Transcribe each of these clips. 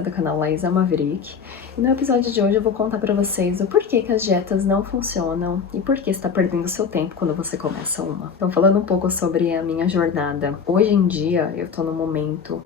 Laísa, do canal Laísa Maverick, e no episódio de hoje eu vou contar pra vocês o porquê que as dietas não funcionam e por que você tá perdendo seu tempo quando você começa uma. Então, falando um pouco sobre a minha jornada, hoje em dia eu tô no momento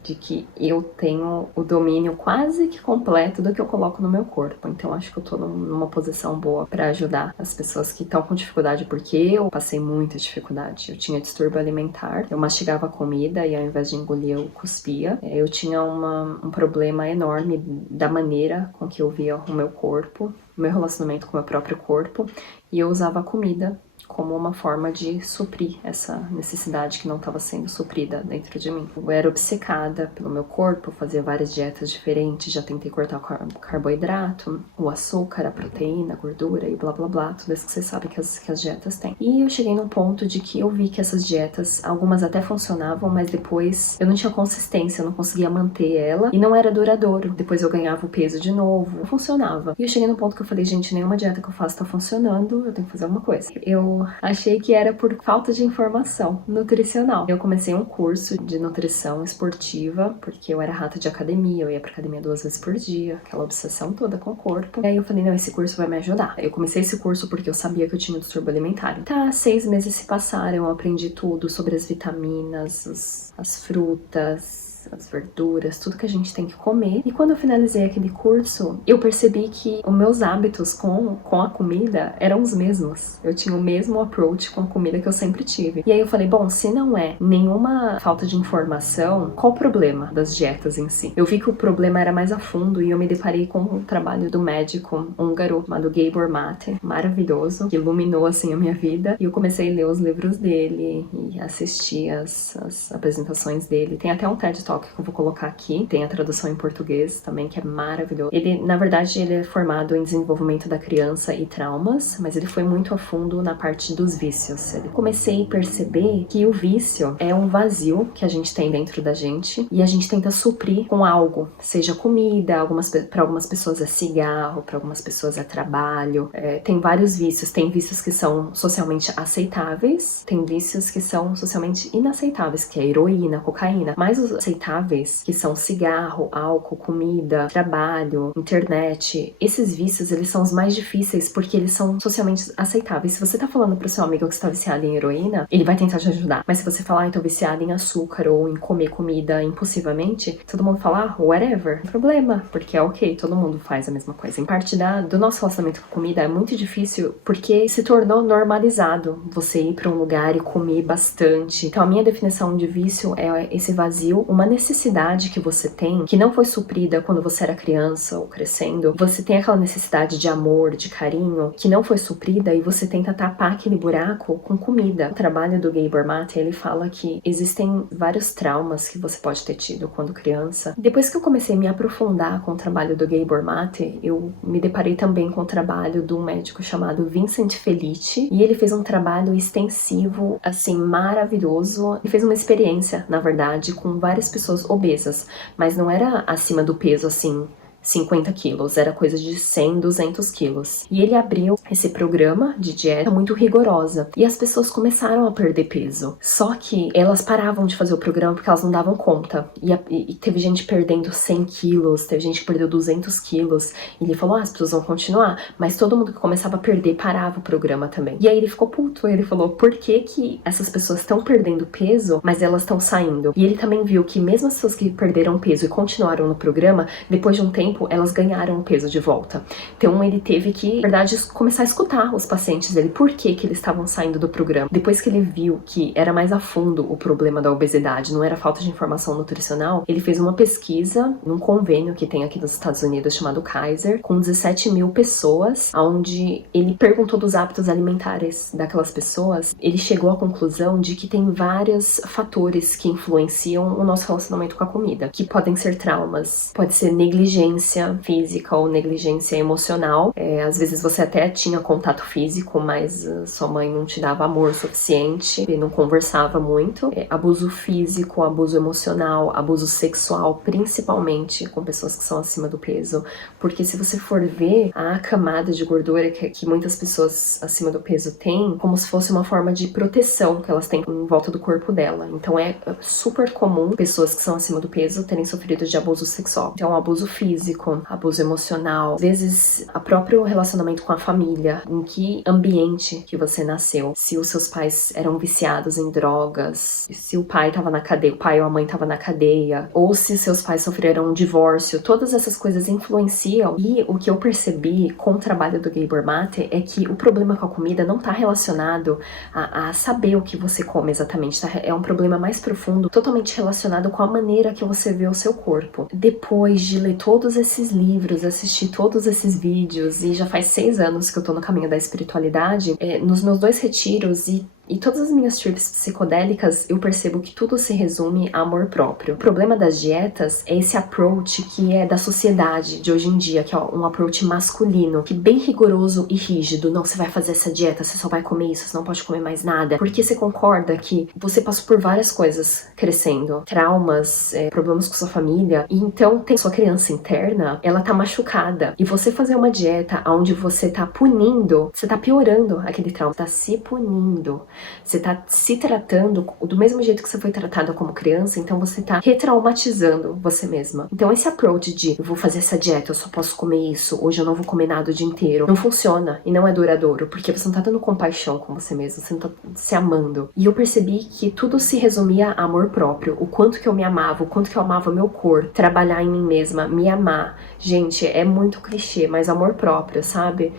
de que eu tenho o domínio quase que completo do que eu coloco no meu corpo. Então acho que eu tô numa posição boa pra ajudar as pessoas que estão com dificuldade, porque eu passei muita dificuldade. Eu tinha distúrbio alimentar, eu mastigava a comida e ao invés de engolir eu cuspia. Eu tinha um problema enorme da maneira com que eu via o meu corpo, o meu relacionamento com o meu próprio corpo, e eu usava a comida como uma forma de suprir essa necessidade que não estava sendo suprida dentro de mim. Eu era obcecada pelo meu corpo, fazia várias dietas diferentes, já tentei cortar o carboidrato, o açúcar, a proteína, a gordura e blá blá blá, tudo isso que vocês sabem que as dietas têm. E eu cheguei num ponto de que eu vi que essas dietas, algumas até funcionavam, mas depois eu não tinha consistência, eu não conseguia manter ela e não era duradouro. Depois eu ganhava o peso de novo, não funcionava. E eu cheguei num ponto que eu falei, gente, nenhuma dieta que eu faço tá funcionando, eu tenho que fazer alguma coisa. Eu achei que era por falta de informação nutricional. Eu comecei um curso de nutrição esportiva, porque eu era rata de academia, eu ia pra academia 2 vezes por dia, aquela obsessão toda com o corpo. E aí eu falei, não, esse curso vai me ajudar. Eu comecei esse curso porque eu sabia que eu tinha um distúrbio alimentar. Tá, 6 meses se passaram, eu aprendi tudo sobre as vitaminas, as frutas, as verduras, tudo que a gente tem que comer. E quando eu finalizei aquele curso, eu percebi que os meus hábitos com a comida eram os mesmos. Eu tinha o mesmo approach com a comida que eu sempre tive. E aí eu falei, bom, se não é nenhuma falta de informação, qual o problema das dietas em si? Eu vi que o problema era mais a fundo e eu me deparei com o trabalho do médico húngaro chamado Gabor Mate, maravilhoso, que iluminou assim a minha vida. E eu comecei a ler os livros dele e assistir as apresentações dele. Tem até um TED Talk que eu vou colocar aqui, tem a tradução em português também, que é maravilhoso. Ele, na verdade, ele é formado em desenvolvimento da criança e traumas, mas ele foi muito a fundo na parte dos vícios. Eu comecei a perceber que o vício é um vazio que a gente tem dentro da gente e a gente tenta suprir com algo, seja comida, para algumas pessoas é cigarro, para algumas pessoas é trabalho. Tem vários vícios, tem vícios que são socialmente aceitáveis, tem vícios que são socialmente inaceitáveis, que é heroína, cocaína, mas os aceitáveis, que são cigarro, álcool, comida, trabalho, internet, esses vícios, eles são os mais difíceis porque eles são socialmente aceitáveis. Se você tá falando pro seu amigo que você tá viciado em heroína, ele vai tentar te ajudar. Mas se você falar, tô viciado em açúcar ou em comer comida impulsivamente, todo mundo fala, whatever, não problema, porque é ok, todo mundo faz a mesma coisa. Em parte do nosso relacionamento com a comida é muito difícil porque se tornou normalizado você ir pra um lugar e comer bastante. Então a minha definição de vício é esse vazio, uma necessidade que você tem, que não foi suprida quando você era criança ou crescendo. Você tem aquela necessidade de amor, de carinho, que não foi suprida e você tenta tapar aquele buraco com comida. O trabalho do Gabor Mate, ele fala que existem vários traumas que você pode ter tido quando criança. Depois que eu comecei a me aprofundar com o trabalho do Gabor Mate, eu me deparei também com o trabalho de um médico chamado Vincent Felici, e ele fez um trabalho extensivo, assim, maravilhoso. Ele fez uma experiência, na verdade, com várias pessoas obesas, mas não era acima do peso, assim, 50 quilos, era coisa de 100, 200 quilos. E ele abriu esse programa de dieta muito rigorosa e as pessoas começaram a perder peso. Só que elas paravam de fazer o programa porque elas não davam conta. E teve gente perdendo 100 quilos, teve gente que perdeu 200 quilos. E ele falou, as pessoas vão continuar. Mas todo mundo que começava a perder parava o programa também. E aí ele ficou puto, ele falou, por que que essas pessoas estão perdendo peso, mas elas estão saindo? E ele também viu que mesmo as pessoas que perderam peso e continuaram no programa, depois de um tempo, elas ganharam o peso de volta. Então ele teve que, na verdade, começar a escutar os pacientes dele, por que que eles estavam saindo do programa. Depois que ele viu que era mais a fundo o problema da obesidade, não era falta de informação nutricional, ele fez uma pesquisa num convênio que tem aqui nos Estados Unidos chamado Kaiser, com 17 mil pessoas, onde ele perguntou dos hábitos alimentares daquelas pessoas. Ele chegou à conclusão de que tem vários fatores que influenciam o nosso relacionamento com a comida, que podem ser traumas, pode ser negligência, negligência física ou negligência emocional. Às vezes você até tinha contato físico, mas sua mãe não te dava amor suficiente e não conversava muito. Abuso físico, abuso emocional, abuso sexual, principalmente com pessoas que são acima do peso. Porque se você for ver a camada de gordura que muitas pessoas acima do peso têm, como se fosse uma forma de proteção que elas têm em volta do corpo dela. Então é super comum pessoas que são acima do peso terem sofrido de abuso sexual. Então abuso físico, abuso emocional, às vezes o próprio relacionamento com a família, em que ambiente que você nasceu, se os seus pais eram viciados em drogas, se o pai estava na cadeia, o pai ou a mãe estava na cadeia, ou se seus pais sofreram um divórcio, todas essas coisas influenciam. E o que eu percebi com o trabalho do Gabor Mate é que o problema com a comida não está relacionado a saber o que você come exatamente, tá? É um problema mais profundo, totalmente relacionado com a maneira que você vê o seu corpo. Depois de ler todos esses livros, assistir todos esses vídeos, e já faz 6 anos que eu tô no caminho da espiritualidade, nos meus 2 retiros e todas as minhas trips psicodélicas, eu percebo que tudo se resume a amor próprio. O problema das dietas é esse approach que é da sociedade de hoje em dia, que é um approach masculino, que é bem rigoroso e rígido. Não, você vai fazer essa dieta, você só vai comer isso, você não pode comer mais nada. Porque você concorda que você passou por várias coisas crescendo, traumas, problemas com sua família, e então tem sua criança interna, ela tá machucada. E você fazer uma dieta onde você tá punindo, você tá piorando aquele trauma, você tá se punindo. Você tá se tratando do mesmo jeito que você foi tratada como criança, então você tá retraumatizando você mesma. Então esse approach de eu vou fazer essa dieta, eu só posso comer isso, hoje eu não vou comer nada o dia inteiro, não funciona e não é duradouro, porque você não tá dando compaixão com você mesmo, você não tá se amando. E eu percebi que tudo se resumia a amor próprio, o quanto que eu me amava, o quanto que eu amava meu corpo, trabalhar em mim mesma, me amar. Gente, é muito clichê, mas amor próprio, sabe?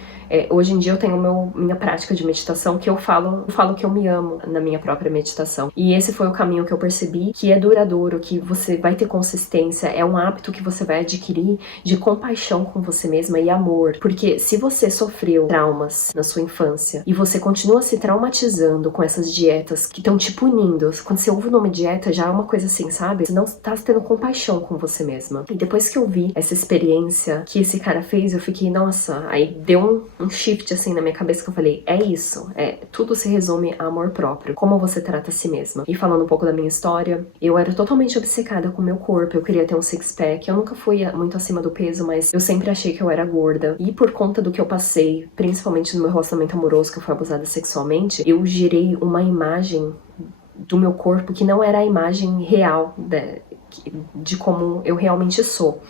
Hoje em dia eu tenho minha prática de meditação que eu falo que eu me amo na minha própria meditação. E esse foi o caminho que eu percebi, que é duradouro, que você vai ter consistência, é um hábito que você vai adquirir de compaixão com você mesma e amor. Porque se você sofreu traumas na sua infância e você continua se traumatizando com essas dietas que estão te punindo, quando você ouve o nome dieta já é uma coisa assim, sabe? Você não tá tendo compaixão com você mesma. E depois que eu vi essa experiência que esse cara fez, eu fiquei, nossa, aí deu um shift assim na minha cabeça que eu falei, é isso, tudo se resume a amor próprio, como você trata a si mesma. E falando um pouco da minha história, eu era totalmente obcecada com o meu corpo, eu queria ter um six-pack, eu nunca fui muito acima do peso, mas eu sempre achei que eu era gorda. E por conta do que eu passei, principalmente no meu relacionamento amoroso, que eu fui abusada sexualmente, eu gerei uma imagem do meu corpo que não era a imagem real de como eu realmente sou.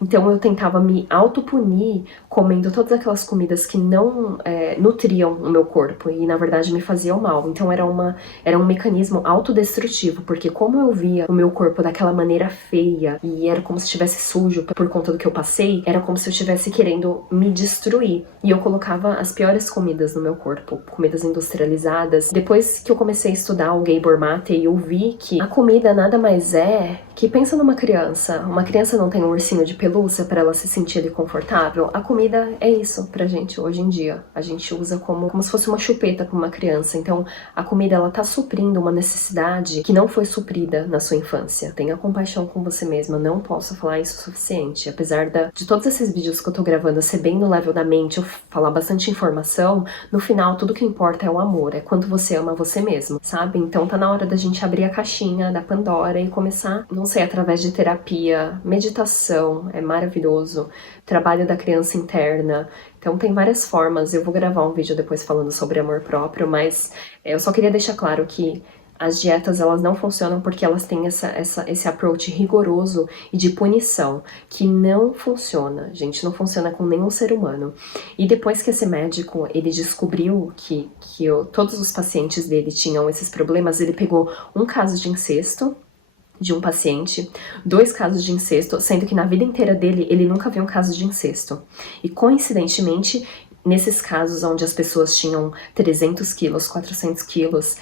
Então eu tentava me autopunir comendo todas aquelas comidas que não nutriam o meu corpo e na verdade me faziam mal. Então era um mecanismo autodestrutivo, porque como eu via o meu corpo daquela maneira feia e era como se estivesse sujo por conta do que eu passei, era como se eu estivesse querendo me destruir. E eu colocava as piores comidas no meu corpo, comidas industrializadas. Depois que eu comecei a estudar o Gabor Mate, eu vi que a comida nada mais é que, pensa numa criança. Uma criança não tem um ursinho de pelúcia para ela se sentir ali confortável? A comida é isso pra gente hoje em dia. A gente usa como se fosse uma chupeta para uma criança. Então a comida ela tá suprindo uma necessidade que não foi suprida na sua infância. Tenha compaixão com você mesma, não posso falar isso o suficiente. Apesar de todos esses vídeos que eu tô gravando ser bem no level da mente, eu falar bastante informação, no final tudo que importa é o amor, é quanto você ama você mesmo, sabe? Então tá na hora da gente abrir a caixinha da Pandora e começar, não sei, através de terapia, meditação, é maravilhoso, trabalho da criança interna. Então tem várias formas, eu vou gravar um vídeo depois falando sobre amor próprio, mas eu só queria deixar claro que as dietas elas não funcionam porque elas têm esse approach rigoroso e de punição, que não funciona, gente, não funciona com nenhum ser humano. E depois que esse médico, ele descobriu que todos os pacientes dele tinham esses problemas, ele pegou um caso de incesto de um paciente, 2 casos de incesto, sendo que na vida inteira dele, ele nunca viu um caso de incesto. E coincidentemente, nesses casos onde as pessoas tinham 300 quilos, 400 quilos,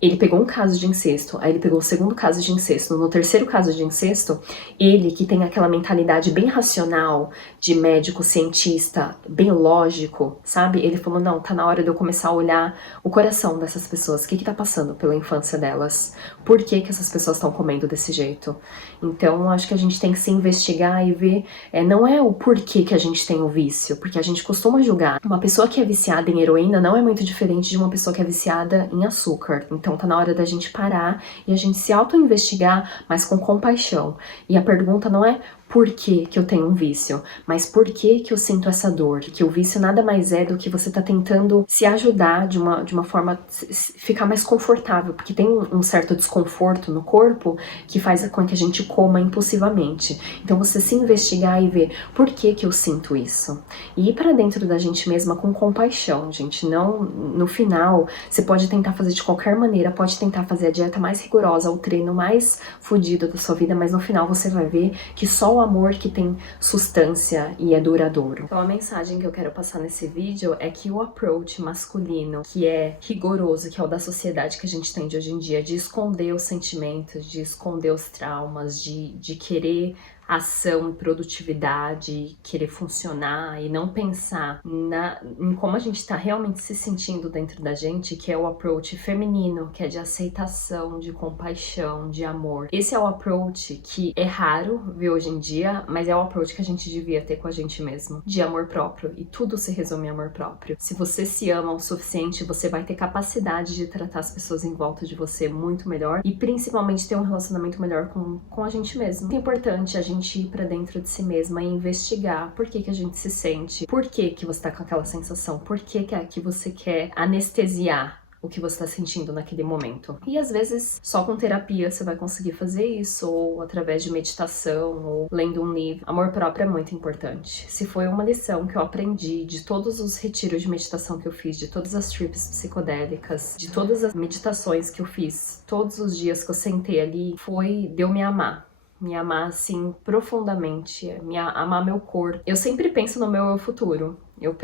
Ele pegou um caso de incesto, aí ele pegou o segundo caso de incesto. No terceiro caso de incesto, ele, que tem aquela mentalidade bem racional, de médico, cientista, bem lógico, sabe? Ele falou, não, tá na hora de eu começar a olhar o coração dessas pessoas. O que que tá passando pela infância delas? Por que que essas pessoas estão comendo desse jeito? Então, acho que a gente tem que se investigar e ver, não é o porquê que a gente tem o vício, porque a gente costuma julgar. Uma pessoa que é viciada em heroína não é muito diferente de uma pessoa que é viciada em açúcar. Então, tá na hora da gente parar e a gente se auto-investigar, mas com compaixão. E a pergunta não é por que que eu tenho um vício, mas por que que eu sinto essa dor? Que o vício nada mais é do que você tá tentando se ajudar de uma forma ficar mais confortável, porque tem um certo desconforto no corpo que faz com que a gente coma impulsivamente. Então você se investigar e ver por que que eu sinto isso. E ir pra dentro da gente mesma com compaixão, gente. Não, no final, você pode tentar fazer de qualquer maneira, pode tentar fazer a dieta mais rigorosa, o treino mais fodido da sua vida, mas no final você vai ver que só o amor que tem substância e é duradouro. Então a mensagem que eu quero passar nesse vídeo é que o approach masculino, que é rigoroso, que é o da sociedade que a gente tem de hoje em dia, de esconder os sentimentos, de esconder os traumas, de querer ação e produtividade, querer funcionar e não pensar em como a gente tá realmente se sentindo dentro da gente, que é o approach feminino, que é de aceitação, de compaixão, de amor. Esse é o approach que é raro ver hoje em dia, mas é o approach que a gente devia ter com a gente mesmo, de amor próprio, e tudo se resume em amor próprio. Se você se ama o suficiente, você vai ter capacidade de tratar as pessoas em volta de você muito melhor e principalmente ter um relacionamento melhor com a gente mesmo. É importante a gente ir pra dentro de si mesma e investigar por que que a gente se sente, por que que você tá com aquela sensação, por que que você quer anestesiar o que você tá sentindo naquele momento. E às vezes só com terapia você vai conseguir fazer isso, ou através de meditação, ou lendo um livro. Amor próprio é muito importante. Se foi uma lição que eu aprendi de todos os retiros de meditação que eu fiz, de todas as trips psicodélicas, de todas as meditações que eu fiz, todos os dias que eu sentei ali, foi de eu me amar. Me amar, assim, profundamente, amar meu corpo. Eu sempre penso no meu futuro. Eu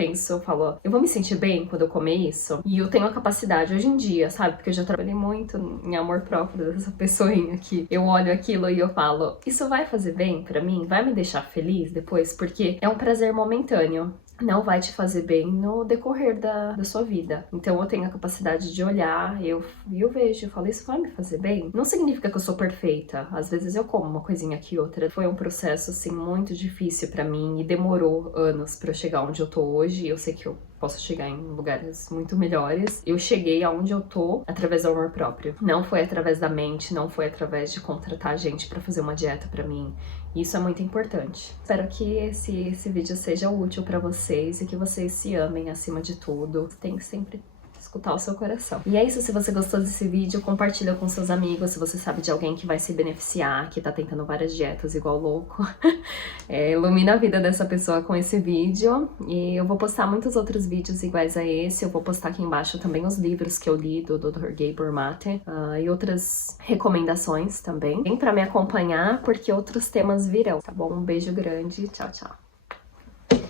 falo, eu vou me sentir bem quando eu comer isso? E eu tenho a capacidade hoje em dia, sabe? Porque eu já trabalhei muito em amor próprio dessa pessoinha aqui. Eu olho aquilo e eu falo, isso vai fazer bem pra mim? Vai me deixar feliz depois? Porque é um prazer momentâneo. Não vai te fazer bem no decorrer da sua vida. Então eu tenho a capacidade de olhar, eu vejo, eu falo, isso vai me fazer bem? Não significa que eu sou perfeita. Às vezes eu como uma coisinha aqui e outra. Foi um processo, assim, muito difícil pra mim e demorou anos pra eu chegar onde eu tô hoje. Eu sei que eu posso chegar em lugares muito melhores. Eu cheguei aonde eu tô através do amor próprio. Não foi através da mente, não foi através de contratar gente pra fazer uma dieta pra mim. Isso é muito importante. Espero que esse vídeo seja útil pra vocês e que vocês se amem acima de tudo. Tem que sempre escutar o seu coração. E é isso, se você gostou desse vídeo, compartilha com seus amigos, se você sabe de alguém que vai se beneficiar, que tá tentando várias dietas igual louco. Ilumina a vida dessa pessoa com esse vídeo. E eu vou postar muitos outros vídeos iguais a esse. Eu vou postar aqui embaixo também os livros que eu li do Dr. Gabor Mate e outras recomendações também. Vem pra me acompanhar porque outros temas virão, tá bom? Um beijo grande, tchau, tchau.